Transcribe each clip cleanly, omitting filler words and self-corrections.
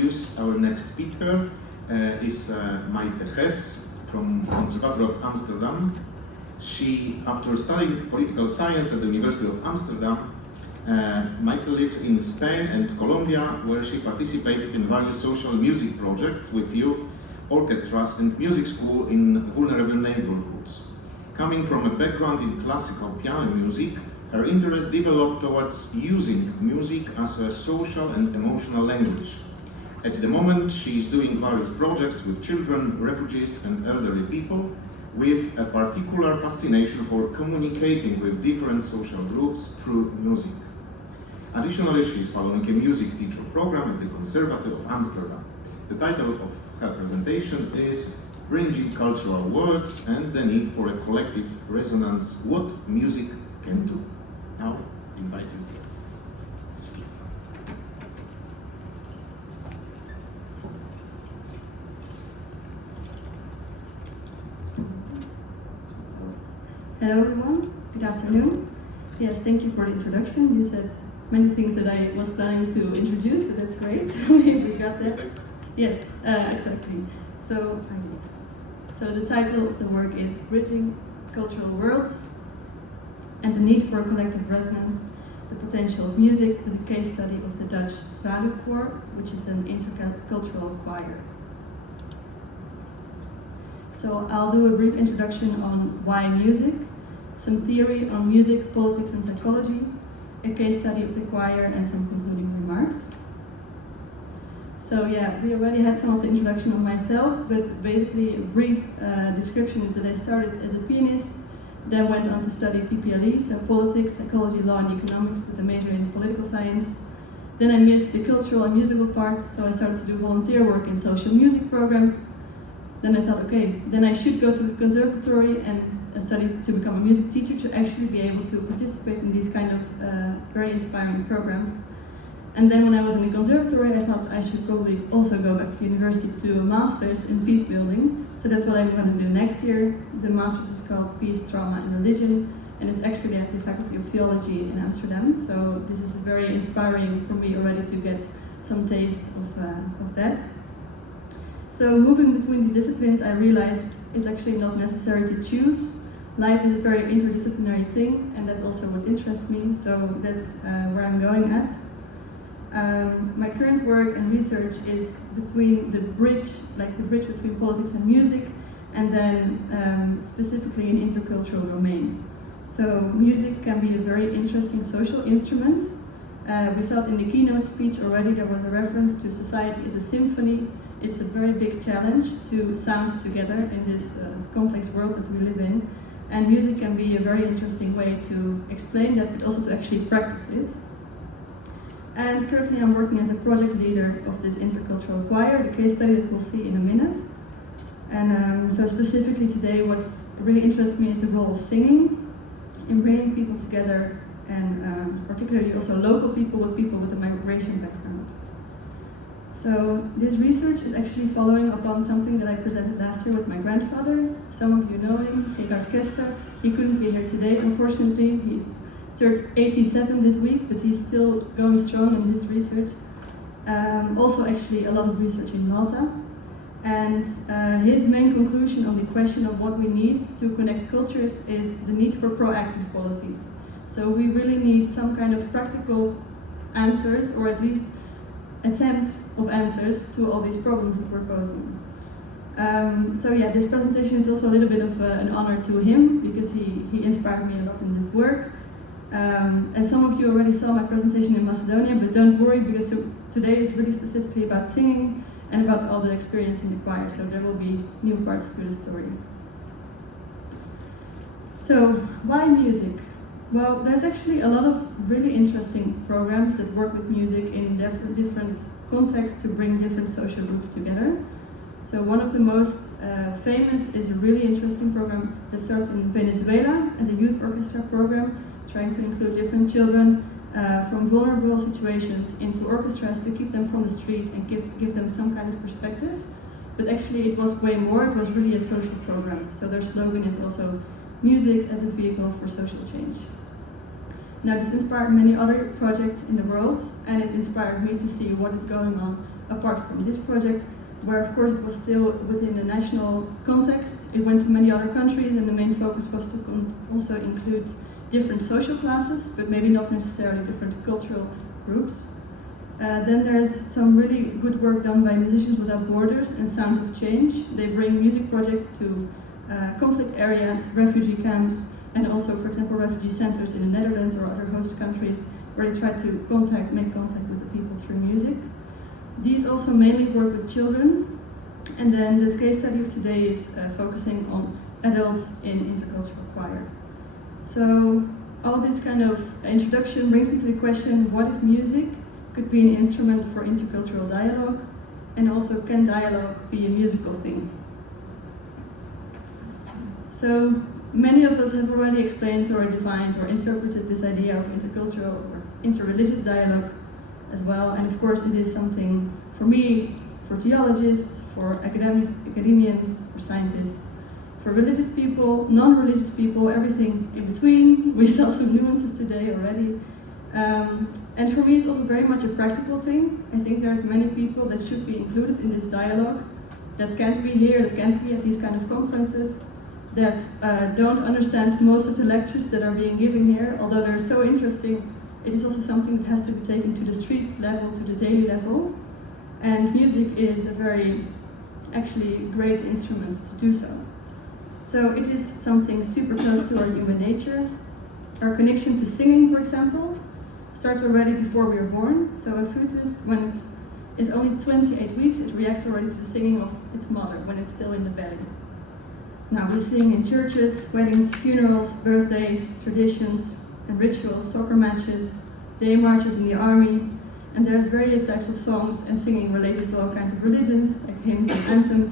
introduce our next speaker. Is Maite Hess from Conservatoire of Amsterdam. She, after studying political science at the University of Amsterdam, Maite lived in Spain and Colombia, where she participated in various social music projects with youth, orchestras and music school in vulnerable neighborhoods. Coming from a background in classical piano music, her interest developed towards using music as a social and emotional language. At the moment, she is doing various projects with children, refugees and elderly people, with a particular fascination for communicating with different social groups through music. Additionally, she is following a music teacher program at the Conservatoire of Amsterdam. The title of her presentation is Bridging Cultural Worlds and the Need for a Collective Resonance, What Music Can Do. Now, I invite you. Hello everyone, good afternoon. Yes, thank you for the introduction. You said many things that I was planning to introduce, so that's great. We got that. Yes, exactly. So the title of the work is Bridging Cultural Worlds and the Need for a Collective Resonance, the Potential of Music, with a case study of the Dutch Zwaluwkoor, which is an intercultural choir. So I'll do a brief introduction on why music, some theory on music, politics and psychology, a case study of the choir and some concluding remarks. So yeah, we already had some of the introduction on myself, but basically a brief description is that I started as a pianist, then went on to study PPLE, so politics, psychology, law and economics with a major in political science. Then I missed the cultural and musical part, so I started to do volunteer work in social music programs. Then I thought, okay, then I should go to the conservatory and study to become a music teacher to actually be able to participate in these kind of very inspiring programs. And then when I was in the conservatory, I thought I should probably also go back to university to do a master's in peace building. So that's what I'm going to do next year. The master's is called Peace, Trauma and Religion, and it's actually at the Faculty of Theology in Amsterdam. So this is very inspiring for me already to get some taste of that. So moving between these disciplines, I realized it's actually not necessary to choose. Life is a very interdisciplinary thing, and that's also what interests me, so that's where I'm going at. My current work and research is between the bridge between politics and music, and then specifically in intercultural domain. So music can be a very interesting social instrument. We saw it in the keynote speech already, there was a reference to society as a symphony. It's a very big challenge to sound together in this complex world that we live in. And music can be a very interesting way to explain that, but also to actually practice it. And currently I'm working as a project leader of this intercultural choir, the case study that we'll see in a minute. And so specifically today, what really interests me is the role of singing in bringing people together, and particularly also local people with a migration background. So this research is actually following upon something that I presented last year with my grandfather. Some of you know him, Gerard Kester. He couldn't be here today, unfortunately. He's turned 87 this week, but he's still going strong in his research. Also actually a lot of research in Malta. And his main conclusion on the question of what we need to connect cultures is the need for proactive policies. So we really need some kind of practical answers, or at least attempts of answers to all these problems that we're posing. So yeah, this presentation is also a little bit of an honor to him, because he inspired me a lot in this work. And some of you already saw my presentation in Macedonia, but don't worry, because today is really specifically about singing and about all the experience in the choir, so there will be new parts to the story. So, why music? Well, there's actually a lot of really interesting programs that work with music in different contexts to bring different social groups together. So one of the most famous is a really interesting program that started in Venezuela as a youth orchestra program, trying to include different children from vulnerable situations into orchestras to keep them from the street and give them some kind of perspective. But actually it was way more, it was really a social program. So their slogan is also music as a vehicle for social change. Now this inspired many other projects in the world, and it inspired me to see what is going on apart from this project, where of course it was still within the national context. It went to many other countries, and the main focus was to also include different social classes, but maybe not necessarily different cultural groups. Then there's some really good work done by Musicians Without Borders and Sounds of Change. They bring music projects to conflict areas, refugee camps, and also, for example, refugee centers in the Netherlands or other host countries, where they try to make contact with the people through music. These also mainly work with children, and then the case study of today is focusing on adults in intercultural choir. So all this kind of introduction brings me to the question, what if music could be an instrument for intercultural dialogue, and also can dialogue be a musical thing? So many of us have already explained or defined or interpreted this idea of intercultural or interreligious dialogue as well, and of course it is something for me, for theologists, for academians, for scientists, for religious people, non-religious people, everything in between. We saw some nuances today already. And for me it's also very much a practical thing. I think there's many people that should be included in this dialogue, that can't be here, that can't be at these kind of conferences, that don't understand most of the lectures that are being given here, although they're so interesting. It is also something that has to be taken to the street level, to the daily level. And music is a very, actually, great instrument to do so. So it is something super close to our human nature. Our connection to singing, for example, starts already before we are born. So a fetus, when it is only 28 weeks, it reacts already to the singing of its mother when it's still in the belly. Now we sing in churches, weddings, funerals, birthdays, traditions, and rituals, soccer matches, day marches in the army, and there's various types of songs and singing related to all kinds of religions, like hymns and anthems,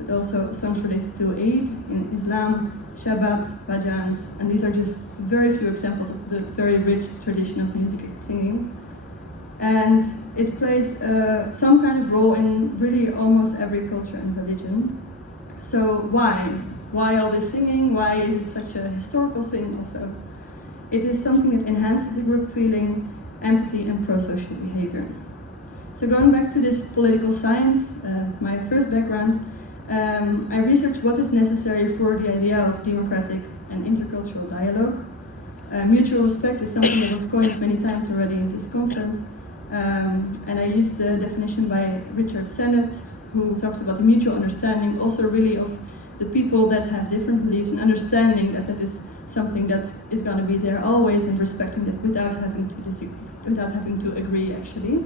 but also songs related to Eid in Islam, Shabbat, bhajans, and these are just very few examples of the very rich tradition of music singing. And it plays some kind of role in really almost every culture and religion. So why? Why all this singing? Why is it such a historical thing also? It is something that enhances the group feeling, empathy, and pro-social behavior. So going back to this political science, my first background, I researched what is necessary for the idea of democratic and intercultural dialogue. Mutual respect is something that was coined many times already in this conference, and I used the definition by Richard Sennett, who talks about the mutual understanding, also really of the people that have different beliefs, and understanding that that is something that is going to be there always, and respecting that without having to disagree, without having to agree actually.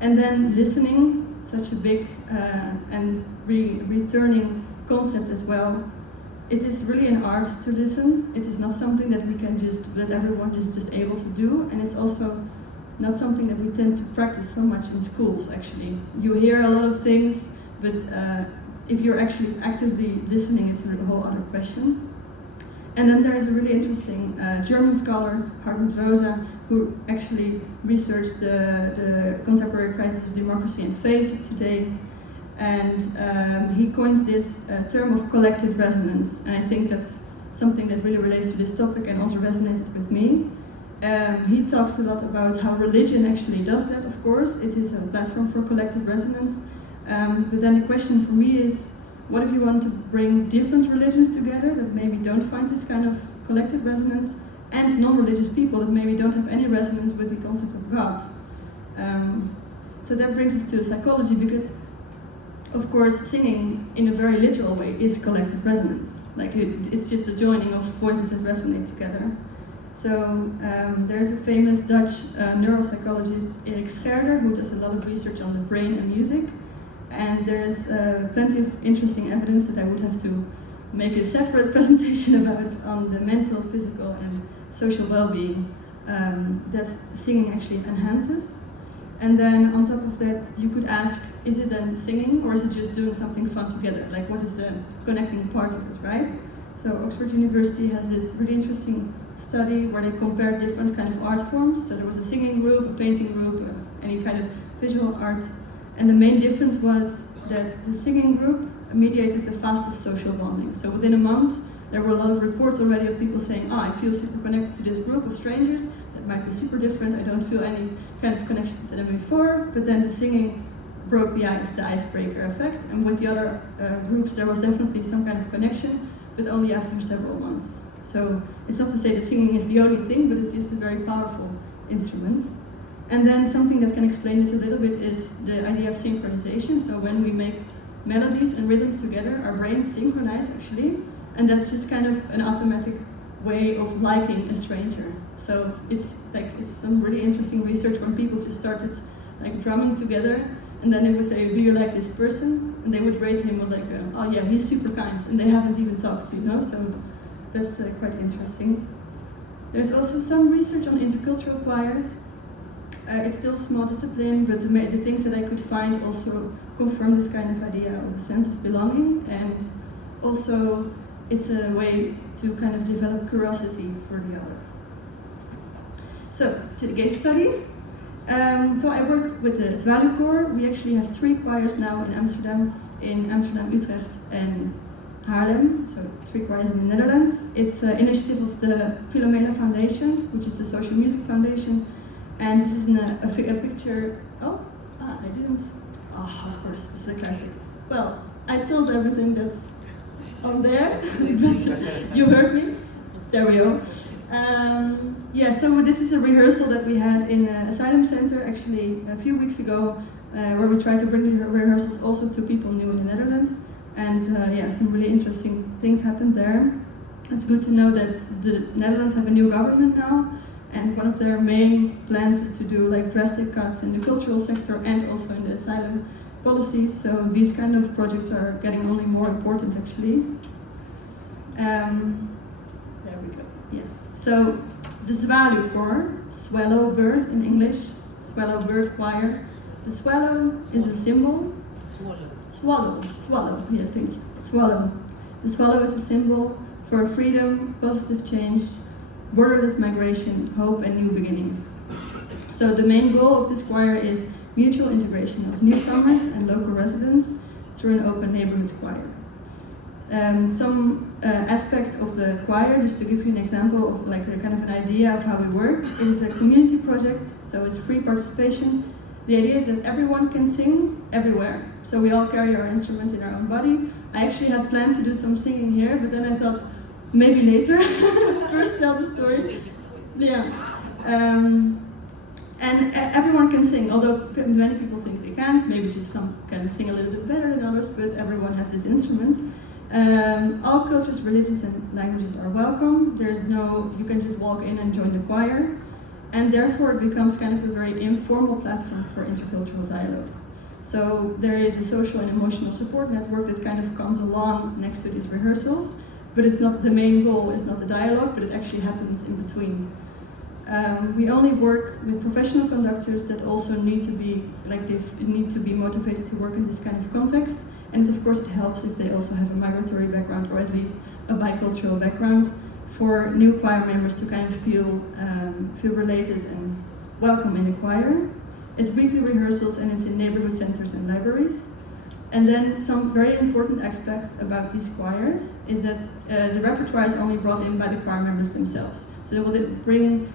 And then listening, such a big and returning concept as well. It is really an art to listen. It is not something that we can that everyone is just able to do, and it's also not something that we tend to practice so much in schools actually. You hear a lot of things, but if you're actually actively listening, it's a whole other question. And then there's a really interesting German scholar, Hartmut Rosa, who actually researched the contemporary crisis of democracy and faith today. And he coins this term of collective resonance. And I think that's something that really relates to this topic and also resonated with me. He talks a lot about how religion actually does that, of course. It is a platform for collective resonance. But then the question for me is, what if you want to bring different religions together that maybe don't find this kind of collective resonance, and non-religious people that maybe don't have any resonance with the concept of God? So that brings us to psychology, because of course singing in a very literal way is collective resonance. Like it's just a joining of voices that resonate together. So there's a famous Dutch neuropsychologist, Erik Scherder, who does a lot of research on the brain and music. And there's plenty of interesting evidence that I would have to make a separate presentation about on the mental, physical, and social well-being that singing actually enhances. And then on top of that, you could ask, is it then singing, or is it just doing something fun together? Like, what is the connecting part of it, right? So Oxford University has this really interesting study where they compare different kind of art forms. So there was a singing group, a painting group, any kind of visual art. And the main difference was that the singing group mediated the fastest social bonding. So within a month, there were a lot of reports already of people saying, I feel super connected to this group of strangers that might be super different. I don't feel any kind of connection to them before. But then the singing broke the ice, the icebreaker effect. And with the other groups, there was definitely some kind of connection, but only after several months. So it's not to say that singing is the only thing, but it's just a very powerful instrument. And then something that can explain this a little bit is the idea of synchronization. So when we make melodies and rhythms together, our brains synchronize actually, and that's just kind of an automatic way of liking a stranger. So it's some really interesting research when people just started like drumming together, and then they would say, "Do you like this person?" And they would rate him with like, "Oh yeah, he's super kind," and they haven't even talked, you know. So that's quite interesting. There's also some research on intercultural choirs. It's still a small discipline, but the things that I could find also confirm this kind of idea of a sense of belonging, and also it's a way to kind of develop curiosity for the other. So, to the case study. So I work with the Zwaluwkoor. We actually have 3 choirs now in Amsterdam, Utrecht, and Haarlem. So 3 choirs in the Netherlands. It's an initiative of the Philomena Foundation, which is the social music foundation. And this is a picture. I didn't. Oh, of course, this is a classic. Well, I told everything that's on there, but you heard me. There we go. So this is a rehearsal that we had in an asylum center actually a few weeks ago, where we tried to bring the rehearsals also to people new in the Netherlands. And some really interesting things happened there. It's good to know that the Netherlands have a new government now. And one of their main plans is to do like drastic cuts in the cultural sector and also in the asylum policies. So these kind of projects are getting only more important actually. There we go. Yes. So the Zwaluwkoor, swallow bird in English, swallow bird choir. The swallow is a symbol. Swallow. Yeah, thank you. Swallow. The swallow is a symbol for freedom, positive change, borderless migration, hope, and new beginnings. So the main goal of this choir is mutual integration of newcomers and local residents through an open neighborhood choir. Some aspects of the choir, just to give you an example of like a kind of an idea of how we work, is a community project, so it's free participation. The idea is that everyone can sing everywhere. So we all carry our instrument in our own body. I actually had planned to do some singing here, but then I thought, maybe later. First tell the story. Yeah. And everyone can sing, although many people think they can't. Maybe just some can sing a little bit better than others, but everyone has this instrument. All cultures, religions, and languages are welcome. You can just walk in and join the choir. And therefore it becomes kind of a very informal platform for intercultural dialogue. So there is a social and emotional support network that kind of comes along next to these rehearsals. But it's not the main goal, it's not the dialogue, but it actually happens in between. We only work with professional conductors that also need to be motivated to work in this kind of context. And of course it helps if they also have a migratory background or at least a bicultural background for new choir members to kind of feel related and welcome in the choir. It's weekly rehearsals and it's in neighborhood centers and libraries. And then some very important aspect about these choirs is that the repertoire is only brought in by the choir members themselves. So they will bring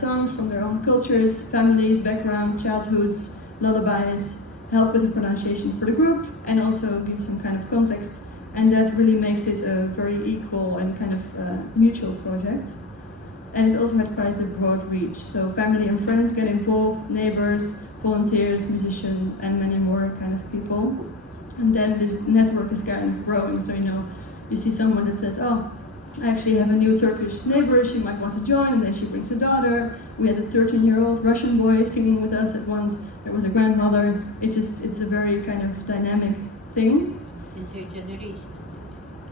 songs from their own cultures, families, background, childhoods, lullabies, help with the pronunciation for the group, and also give some kind of context. And that really makes it a very equal and kind of mutual project. And it also has quite a broad reach. So family and friends get involved, neighbors, volunteers, musicians, and many more kind of people. And then this network is kind of growing. So you see someone that says, "Oh, I actually have a new Turkish neighbor, she might want to join," and then she brings a daughter. We had a 13-year-old Russian boy singing with us at once. There was a grandmother. It's a very kind of dynamic thing.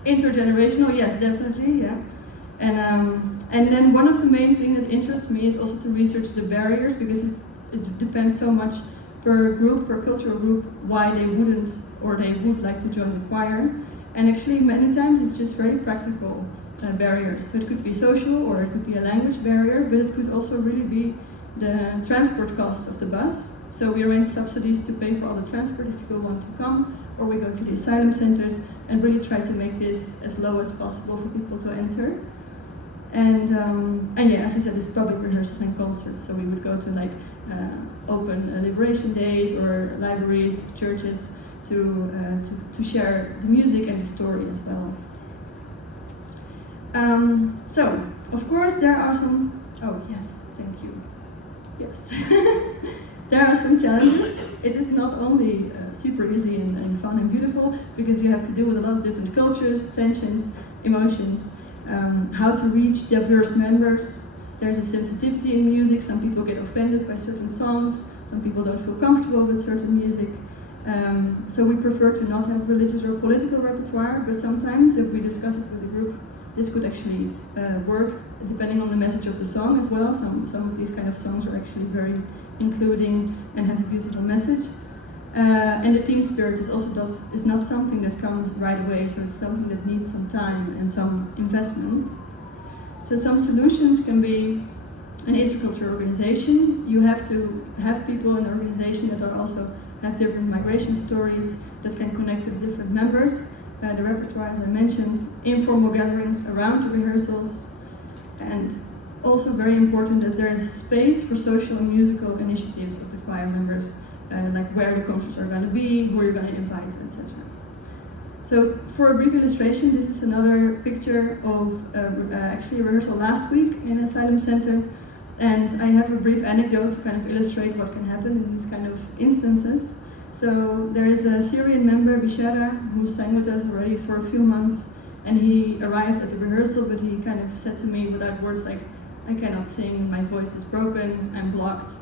Intergenerational, yes, definitely, yeah. And then one of the main things that interests me is also to research the barriers, because it depends so much per group, per cultural group, why they wouldn't or they would like to join the choir. And actually many times it's just very practical barriers. So it could be social or it could be a language barrier, but it could also really be the transport costs of the bus. So we arrange subsidies to pay for all the transport if people want to come, or we go to the asylum centers and really try to make this as low as possible for people to enter. And yeah, as I said, it's public rehearsals and concerts. So we would go to like open liberation days or libraries, churches to share the music and the story as well. So, of course, there are some. Oh yes, thank you. Yes, there are some challenges. It is not only super easy and fun and beautiful, because you have to deal with a lot of different cultures, tensions, emotions, how to reach diverse members. There's a sensitivity in music. Some people get offended by certain songs. Some people don't feel comfortable with certain music. So we prefer to not have religious or political repertoire, but sometimes if we discuss it with the group, this could actually work depending on the message of the song as well. Some of these kind of songs are actually very including and have a beautiful message. And the team spirit is not something that comes right away, so it's something that needs some time and some investment. So some solutions can be an intercultural organization. You have to have people in the organization that are also have different migration stories that can connect with different members. The repertoire, as I mentioned, informal gatherings around the rehearsals, and also very important that there is space for social and musical initiatives of the choir members, like where the concerts are going to be, who you're going to invite, etc. So for a brief illustration, this is another picture of actually a rehearsal last week in an asylum center, and I have a brief anecdote to kind of illustrate what can happen in these kind of instances. So there is a Syrian member, Bishara, who sang with us already for a few months, and he arrived at the rehearsal, but he kind of said to me without words like, I cannot sing, my voice is broken, I'm blocked.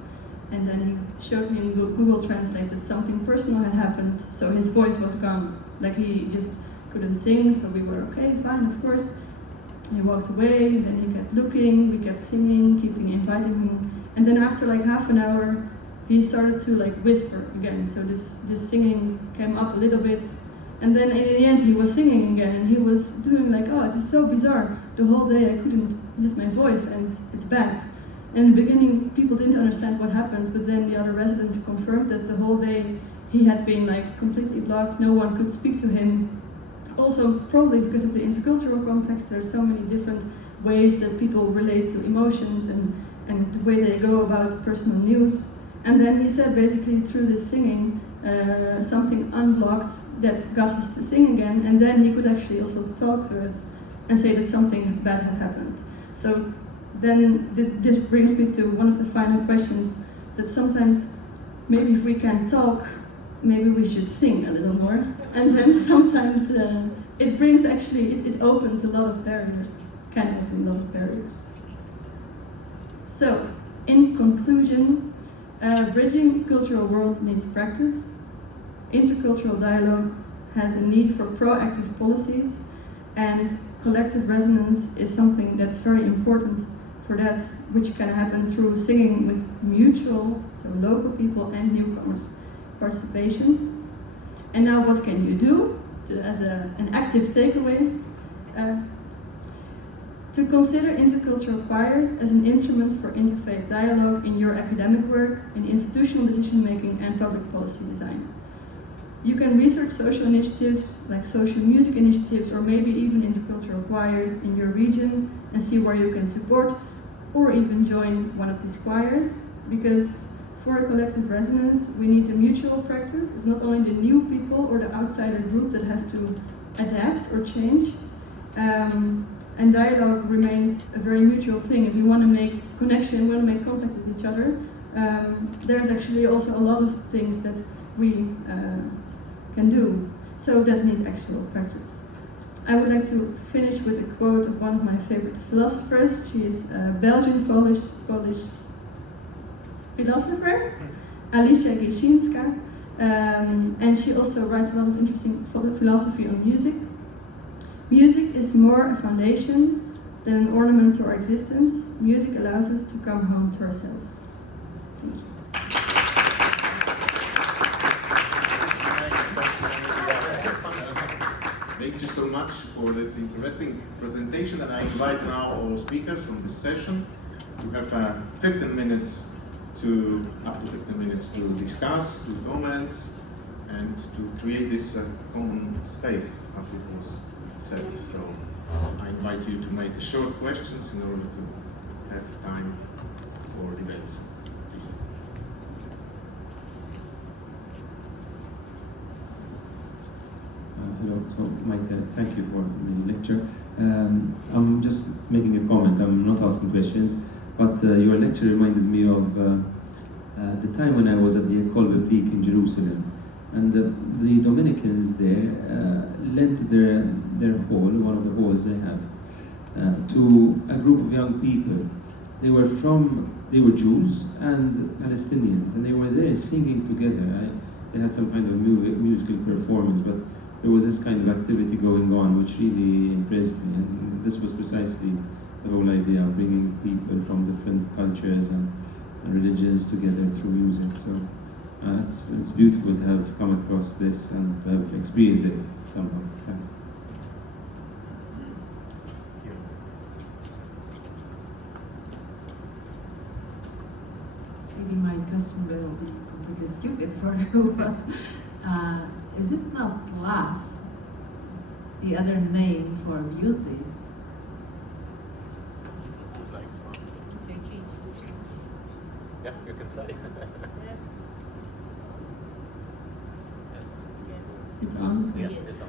And then he showed me in Google Translate that something personal had happened, so his voice was gone. Like he just couldn't sing, so we were okay, fine, of course. He walked away, then he kept looking, we kept singing, keeping inviting him. And then after like half an hour, he started to like whisper again. So this singing came up a little bit. And then in the end, he was singing again, and he was doing like, oh, it is so bizarre. The whole day I couldn't use my voice, and it's back. And in the beginning, people didn't understand what happened, but then the other residents confirmed that the whole day he had been like completely blocked. No one could speak to him. Also, probably because of the intercultural context, there's so many different ways that people relate to emotions and the way they go about personal news. And then he said basically through this singing, something unblocked that got us to sing again, and then he could actually also talk to us and say that something bad had happened. So then this brings me to one of the final questions, that sometimes maybe if we can talk, maybe we should sing a little more. And then sometimes it brings actually, it opens a lot of barriers, can open a lot of barriers. So, in conclusion, bridging cultural worlds needs practice. Intercultural dialogue has a need for proactive policies, and collective resonance is something that's very important for that, which can happen through singing with mutual, so local people and newcomers participation. And now what can you do as an active takeaway? To consider intercultural choirs as an instrument for interfaith dialogue in your academic work, in institutional decision making and public policy design. You can research social initiatives like social music initiatives, or maybe even intercultural choirs in your region and see where you can support or even join one of these choirs, because for a collective resonance we need the mutual practice. It's not only the new people or the outsider group that has to adapt or change, and dialogue remains a very mutual thing. If you want to make connection, we want to make contact with each other, there's actually also a lot of things that we can do. So that needs actual practice. I would like to finish with a quote of one of my favorite philosophers. She is a Belgian-Polish philosopher, Alicia Gieszinska, and she also writes a lot of interesting philosophy on music. Music is more a foundation than an ornament to our existence. Music allows us to come home to ourselves. Thank you. Thank you so much for this interesting presentation, and I invite now all speakers from this session. We have 15 minutes up to 15 minutes to discuss, to comment, and to create this common space, as it was said. So I invite you to make short questions in order to have time for debates. Please. Hello. So, Maite, thank you for the lecture. I'm just making a comment. I'm not asking questions, but your lecture reminded me of the time when I was at the École Biblique in Jerusalem, and the Dominicans there lent their hall, one of the halls they have, to a group of young people. They were Jews and Palestinians, and they were there singing together. They had some kind of musical performance, but there was this kind of activity going on which really impressed me, and this was precisely the whole idea of bringing people from different cultures and religions together through music. So it's beautiful to have come across this and to have experienced it somehow. Thanks. Maybe my question will be completely stupid for you, but is it not love the other name for beauty? Yeah, you can try. Yes. It's on. Yes, it's on.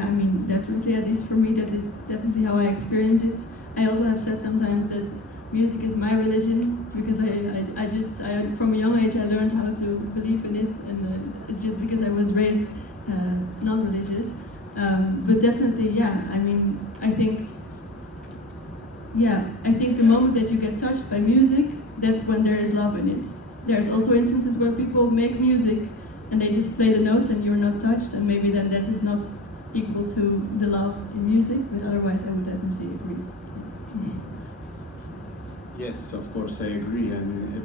I mean, definitely, at least for me, that is definitely how I experience it. I also have said sometimes that music is my religion, because I from a young age I learned how to believe in it, and it's just because I was raised non-religious. But definitely, I mean, I think the moment that you get touched by music, that's when there is love in it. There's also instances where people make music and they just play the notes and you're not touched, and maybe then that is not equal to the love in music, but otherwise I would definitely agree. Yes. Yes, of course I agree. I mean,